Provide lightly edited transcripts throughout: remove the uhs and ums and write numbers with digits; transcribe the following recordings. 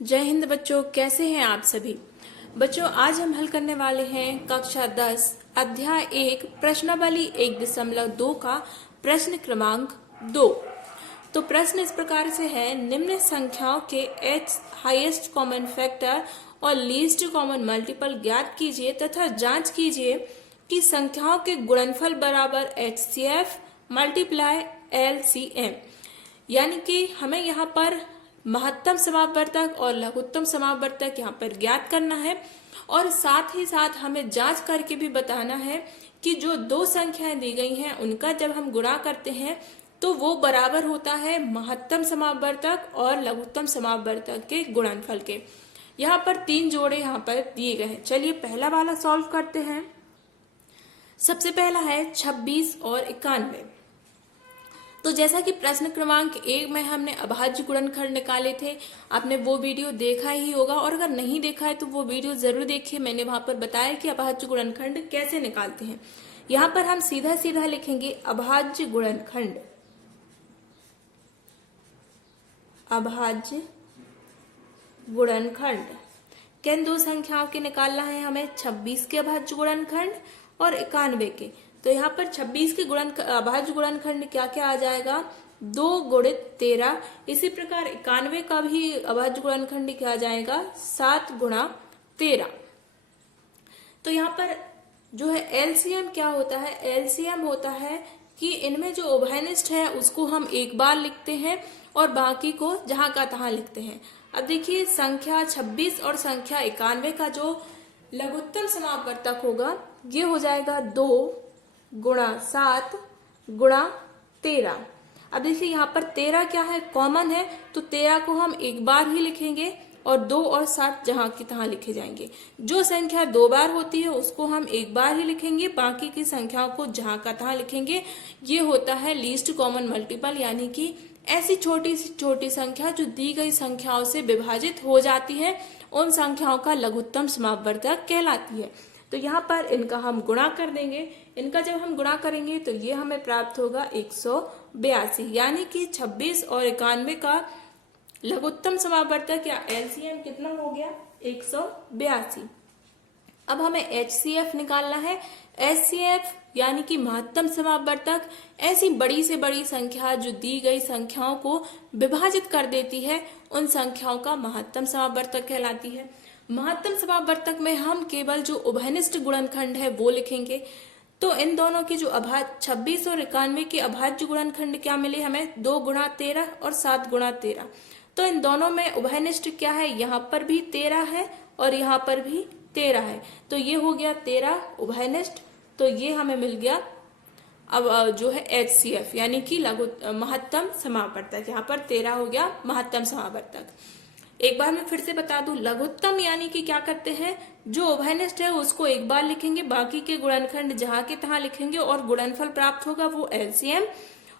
जय हिंद बच्चों, कैसे हैं आप सभी। बच्चों, आज हम हल करने वाले हैं कक्षा 10 अध्याय 1 प्रश्नावली 1.2 का प्रश्न क्रमांक 2। तो प्रश्न इस प्रकार से है, निम्न संख्याओं के h हाईएस्ट कॉमन फैक्टर और लीस्ट कॉमन मल्टीपल ज्ञात कीजिए तथा जांच कीजिए कि संख्याओं के गुणनफल बराबर HCF मल्टीप्लाई LCM। यानी कि हमें यहाँ पर महत्तम समापवर्तक और लघुत्तम समापवर्तक यहाँ पर ज्ञात करना है और साथ ही साथ हमें जांच करके भी बताना है कि जो दो संख्याएं दी गई हैं उनका जब हम गुणा करते हैं तो वो बराबर होता है महत्तम समापवर्तक और लघुत्तम समापवर्तक के गुणनफल के। यहाँ पर 3 जोड़े यहाँ पर दिए गए हैं। चलिए पहला वाला सॉल्व करते हैं। सबसे पहला है 26 और 91। तो जैसा कि प्रश्न क्रमांक 1 में हमने अभाज्य गुणनखंड निकाले थे, आपने वो वीडियो देखा ही होगा और अगर नहीं देखा है तो वो वीडियो जरूर देखिए। मैंने वहां पर बताया कि अभाज्य गुणनखंड कैसे निकालते हैं। यहाँ पर हम सीधा सीधा लिखेंगे अभाज्य गुणनखंड। अभाज्य गुणनखंड किन दो संख्याओं के निकालना है हमें? 26 के अभाज्य गुणनखंड और 91 के। तो यहाँ पर 26 के अभाज्य गुणनखंड क्या क्या आ जाएगा? 2 गुणित 13। इसी प्रकार 91 का भी अभाज्य गुणनखंड क्या आ जाएगा? 7 गुणा 13। तो यहाँ पर जो है एलसीएम क्या होता है? एलसीएम होता है कि इनमें जो उभयनिष्ठ है उसको हम एक बार लिखते हैं और बाकी को जहां का तहां लिखते हैं। अब देखिए संख्या 26 और संख्या 91 का जो लघुत्तम समापवर्तक होगा ये हो जाएगा 2 गुणा 7 गुणा 13। अब देखिए यहाँ पर 13 क्या है? कॉमन है, तो 13 को हम एक बार ही लिखेंगे और 2 और 7 जहां की तहां लिखे जाएंगे। जो संख्या 2 बार होती है उसको हम एक बार ही लिखेंगे, बाकी की संख्याओं को जहां का तहां लिखेंगे। ये होता है लीस्ट कॉमन मल्टीपल, यानी कि ऐसी छोटी सी छोटी संख्या जो दी गई संख्याओं से विभाजित हो जाती है उन संख्याओं का लघुत्तम समापवर्तक कहलाती है। तो यहाँ पर इनका हम गुणा कर देंगे। इनका जब हम गुणा करेंगे तो ये हमें प्राप्त होगा 182, यानी कि 26 और 91 का लघुत्तम समापवर्तक या एलसीएम कितना हो गया? 182। अब हमें HCF निकालना है। HCF यानी कि महत्तम समापवर्तक ऐसी बड़ी से बड़ी संख्या जो दी गई संख्याओं को विभाजित कर देती है उन संख्याओं का महत्तम समापवर्तक कहलाती है। महत्तम समापवर्तक में हम केवल जो उभयनिष्ठ गुणनखंड है वो लिखेंगे। तो इन दोनों की जो 26 और 91 के अभाज्य गुणनखंड क्या मिले हमें? 2 गुणा 13 और 7 गुणा 13। तो इन दोनों में उभयनिष्ठ क्या है? यहाँ पर भी 13 है और यहाँ पर भी 13 है। तो ये हो गया 13 उभयनिष्ठ। तो ये हमें मिल गया अब जो है HCF यानी कि महत्तम समापवर्तक। यहाँ पर 13 हो गया महत्तम समापवर्तक। एक बार मैं फिर से बता दूं, लघुत्तम यानी कि क्या करते हैं? जो उभयनिष्ठ है उसको एक बार लिखेंगे, बाकी के गुणनखंड जहां के तहां लिखेंगे और गुणनफल प्राप्त होगा वो LCM।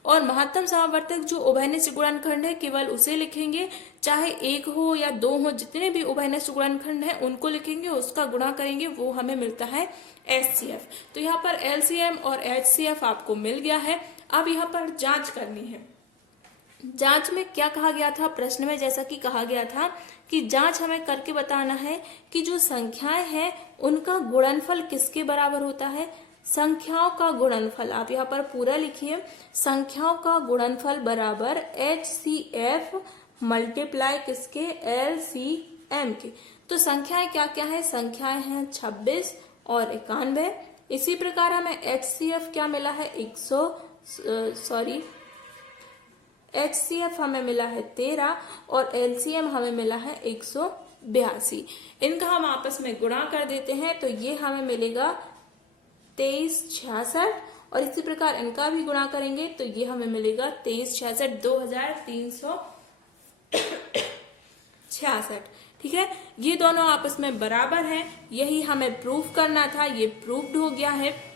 और महत्तम समापवर्तक जो उभयनिष्ठ गुणनखंड है केवल उसे लिखेंगे, चाहे 1 हो या 2 हो, जितने भी उभयनिष्ठ गुणनखंड है उनको लिखेंगे, उसका गुणा करेंगे, वो हमें मिलता है HCF। तो यहाँ पर LCM और HCF आपको मिल गया है। अब यहाँ पर जांच करनी है। जांच में क्या कहा गया था? प्रश्न में जैसा कि कहा गया था कि जांच हमें करके बताना है कि जो संख्याएं हैं उनका गुणनफल किसके बराबर होता है? संख्याओं का गुणनफल। आप यहाँ पर पूरा लिखिए, संख्याओं का गुणनफल बराबर HCF मल्टीप्लाई किसके? LCM के। तो संख्याएं क्या क्या है? संख्याएं हैं 26 और 91। इसी प्रकार हमें HCF क्या मिला है? HCF हमें मिला है 13 और LCM हमें मिला है 182। इनका हम आपस में गुणा कर देते हैं तो ये हमें मिलेगा 2366 और इसी प्रकार इनका भी गुणा करेंगे तो ये हमें मिलेगा 2366 2366। ठीक है, ये दोनों आपस में बराबर हैं। यही हमें प्रूफ करना था, ये प्रूफ्ड हो गया है।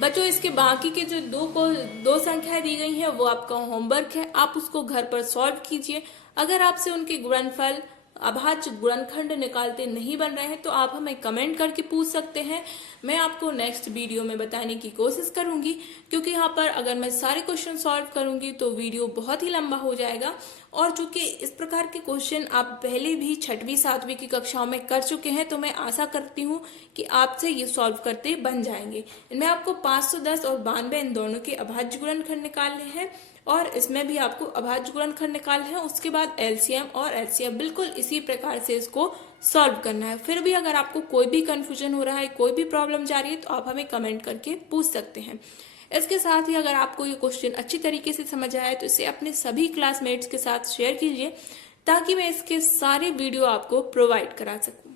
बच्चों इसके बाकी के जो दो संख्याएं दी गई हैं वो आपका होमवर्क है, आप उसको घर पर सॉल्व कीजिए। अगर आपसे उनके गुणनफल अभाज्य गुणनखंड निकालते नहीं बन रहे हैं तो आप हमें कमेंट करके पूछ सकते हैं। मैं आपको नेक्स्ट वीडियो में बताने की कोशिश करूंगी, क्योंकि यहाँ पर अगर मैं सारे क्वेश्चन सॉल्व करूंगी तो वीडियो बहुत ही लंबा हो जाएगा। और चूंकि इस प्रकार के क्वेश्चन आप पहले भी 6वीं 7वीं की कक्षाओं में कर चुके हैं, तो मैं आशा करती हूँ कि आपसे ये सॉल्व करते बन जाएंगे। इनमें आपको 510 और 92 इन दोनों के अभाज्य गुणनखंड निकालने हैं, और इसमें भी आपको अभाज्य गुणनखंड निकालने हैं। उसके बाद एलसीएम और एचसीएफ बिल्कुल इसी प्रकार से इसको सॉल्व करना है। फिर भी अगर आपको कोई भी कंफ्यूजन हो रहा है, कोई भी प्रॉब्लम जा रही है, तो आप हमें कमेंट करके पूछ सकते हैं। इसके साथ ही अगर आपको ये क्वेश्चन अच्छी तरीके से समझ आया तो इसे अपने सभी क्लासमेट्स के साथ शेयर कीजिए, ताकि मैं इसके सारे वीडियो आपको प्रोवाइड करा सकूं।